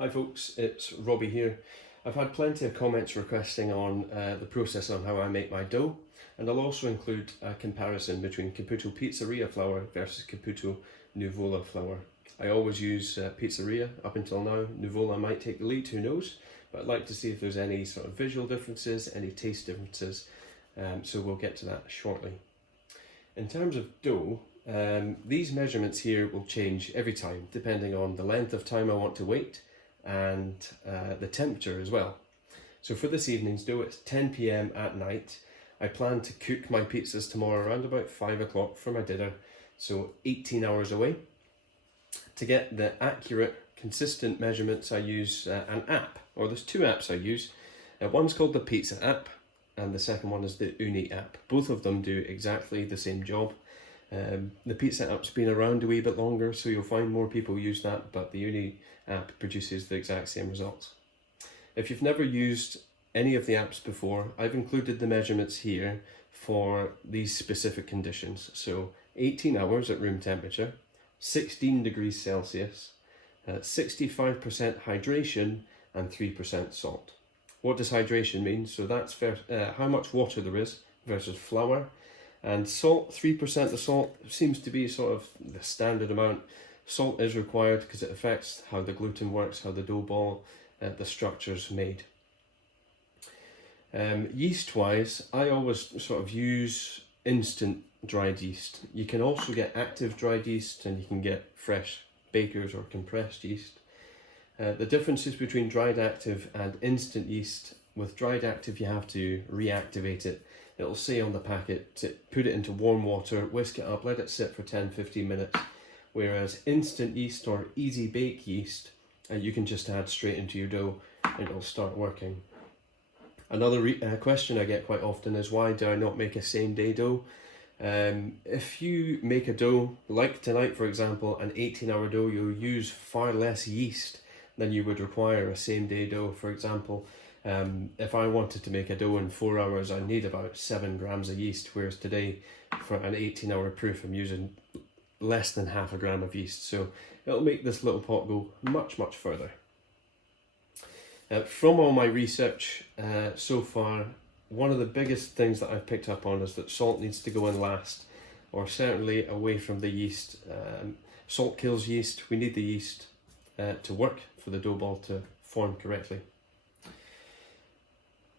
Hi folks, it's Robbie here. I've had plenty of comments requesting on the process on how I make my dough, and I'll also include a comparison between Caputo Pizzeria flour versus Caputo Nuvola flour. I always use Pizzeria up until now. Nuvola might take the lead, who knows, but I'd like to see if there's any sort of visual differences, any taste differences, so we'll get to that shortly. In terms of dough, these measurements here will change every time depending on the length of time I want to wait and the temperature as well. So for this evening's dough, it's 10 p.m. at night. I plan to cook my pizzas tomorrow around about 5 o'clock for my dinner, so 18 hours away. To get the accurate, consistent measurements, I use an app, or there's two apps I use. One's called the Pizza app, and the second one is the Ooni app. Both of them do exactly the same job. The Pizza app's been around a wee bit longer, so you'll find more people use that, but the Ooni app produces the exact same results. If you've never used any of the apps before, I've included the measurements here for these specific conditions. So 18 hours at room temperature, 16 degrees Celsius, 65% hydration and 3% salt. What does hydration mean? So that's how much water there is versus flour. And salt, 3% of salt seems to be sort of the standard amount. Salt is required because it affects how the gluten works, how the dough ball, the structure's made. Yeast-wise, I always sort of use instant dried yeast. You can also get active dried yeast, and you can get fresh bakers or compressed yeast. The differences between dried active and instant yeast: with dried active you have to reactivate it. It'll say on the packet to put it into warm water, whisk it up, let it sit for 10-15 minutes. Whereas instant yeast or easy bake yeast, you can just add straight into your dough and it'll start working. Another question I get quite often is, why do I not make a same day dough? If you make a dough, like tonight for example, an 18-hour dough, you'll use far less yeast than you would require a same day dough. For example, if I wanted to make a dough in 4 hours, I need about 7 grams of yeast, whereas today for an 18-hour proof I'm using less than half a gram of yeast. So it'll make this little pot go much further. From all my research so far, one of the biggest things that I've picked up on is that salt needs to go in last, or certainly away from the yeast. Salt kills yeast. We need the yeast to work for the dough ball to form correctly.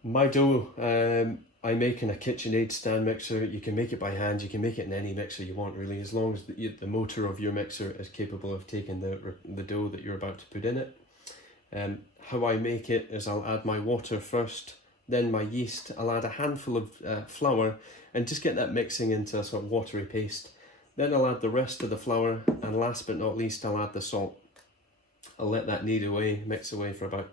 My dough, I make in a KitchenAid stand mixer. You can make it by hand, you can make it in any mixer you want really, as long as the motor of your mixer is capable of taking the dough that you're about to put in it. How I make it is I'll add my water first, then my yeast. I'll add a handful of flour and just get that mixing into a sort of watery paste. Then I'll add the rest of the flour, and last but not least I'll add the salt. I'll let that knead away, mix away for about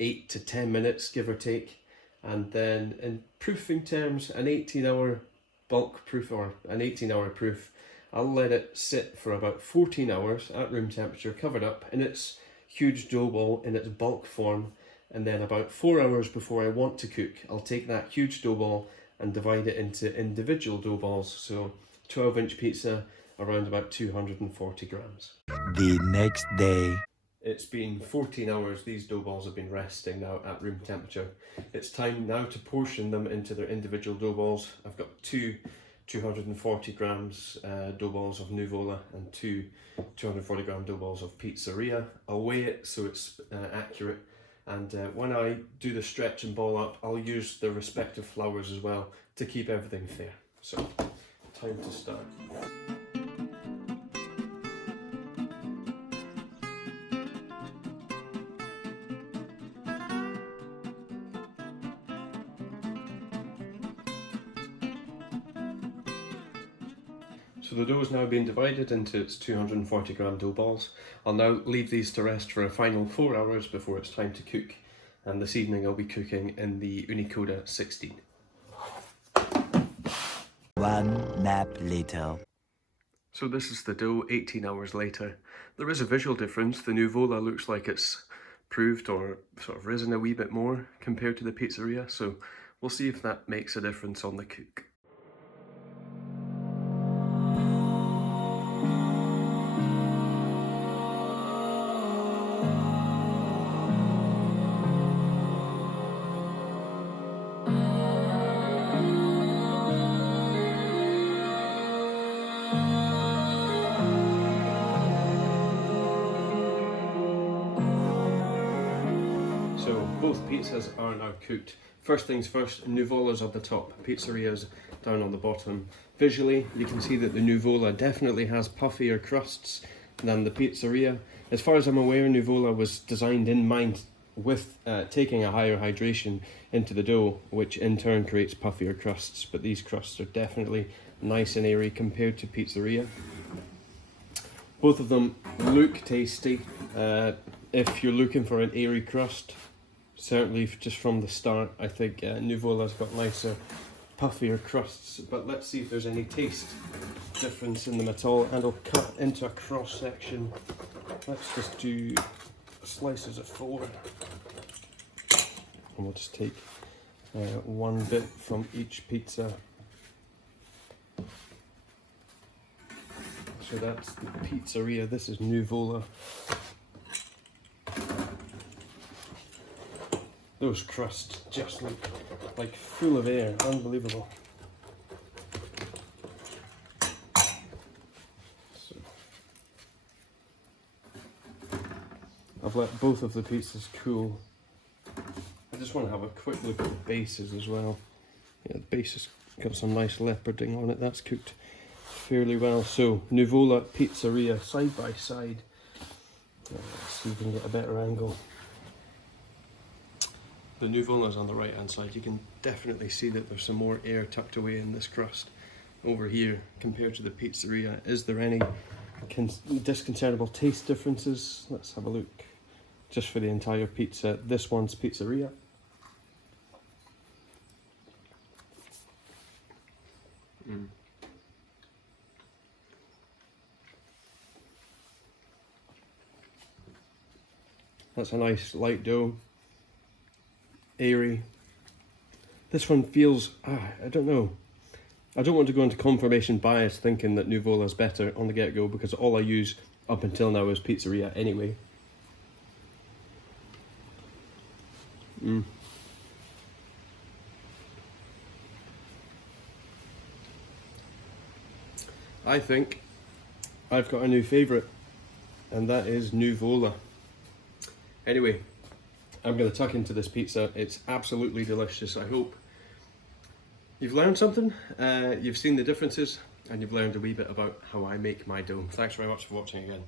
8 to 10 minutes, give or take. And then in proofing terms, an 18-hour bulk proof or an 18-hour proof, I'll let it sit for about 14 hours at room temperature, covered up in its huge dough ball in its bulk form. And then about 4 hours before I want to cook, I'll take that huge dough ball and divide it into individual dough balls. So 12-inch pizza, around about 240 grams. The next day. It's been 14 hours, these dough balls have been resting now at room temperature. It's time now to portion them into their individual dough balls. I've got two 240 grams dough balls of Nuvola and two 240 gram dough balls of Pizzeria. I'll weigh it so it's accurate, and when I do the stretch and ball up, I'll use the respective flours as well to keep everything fair. So, time to start. So the dough is now being divided into its 240 gram dough balls. I'll now leave these to rest for a final 4 hours before it's time to cook. And this evening I'll be cooking in the Unicode 16. One nap later. So this is the dough 18 hours later. There is a visual difference. The Nuvola looks like it's proved or sort of risen a wee bit more compared to the Pizzeria. So we'll see if that makes a difference on the cook. So both pizzas are now cooked. First things first, Nuvola's on the top, Pizzeria's down on the bottom. Visually, you can see that the Nuvola definitely has puffier crusts than the Pizzeria. As far as I'm aware, Nuvola was designed in mind with taking a higher hydration into the dough, which in turn creates puffier crusts, but these crusts are definitely nice and airy compared to Pizzeria. Both of them look tasty. If you're looking for an airy crust, certainly just from the start, I think Nuvola's got nicer, puffier crusts, but let's see if there's any taste difference in them at all. And I'll cut into a cross section. Let's just do slices of 4. And we'll just take one bit from each pizza. So that's the Pizzeria, this is Nuvola. Those crusts just look like full of air, unbelievable. So, I've let both of the pizzas cool. I just want to have a quick look at the bases as well. Yeah, the base has got some nice leoparding on it, that's cooked fairly well. So, Nuvola, Pizzeria, side by side. Let's see if we can get a better angle. The Nuvola's on the right hand side. You can definitely see that there's some more air tucked away in this crust over here compared to the Pizzeria. Is there any disconcertable taste differences? Let's have a look. Just for the entire pizza, this one's Pizzeria. That's a nice light dough. Airy. This one feels, I don't know. I don't want to go into confirmation bias thinking that Nuvola's better on the get-go, because all I use up until now is Pizzeria anyway. I think I've got a new favourite, and that is Nuvola. Anyway, I'm going to tuck into this pizza. It's absolutely delicious. I hope you've learned something, you've seen the differences, and you've learned a wee bit about how I make my dough. Thanks very much for watching again.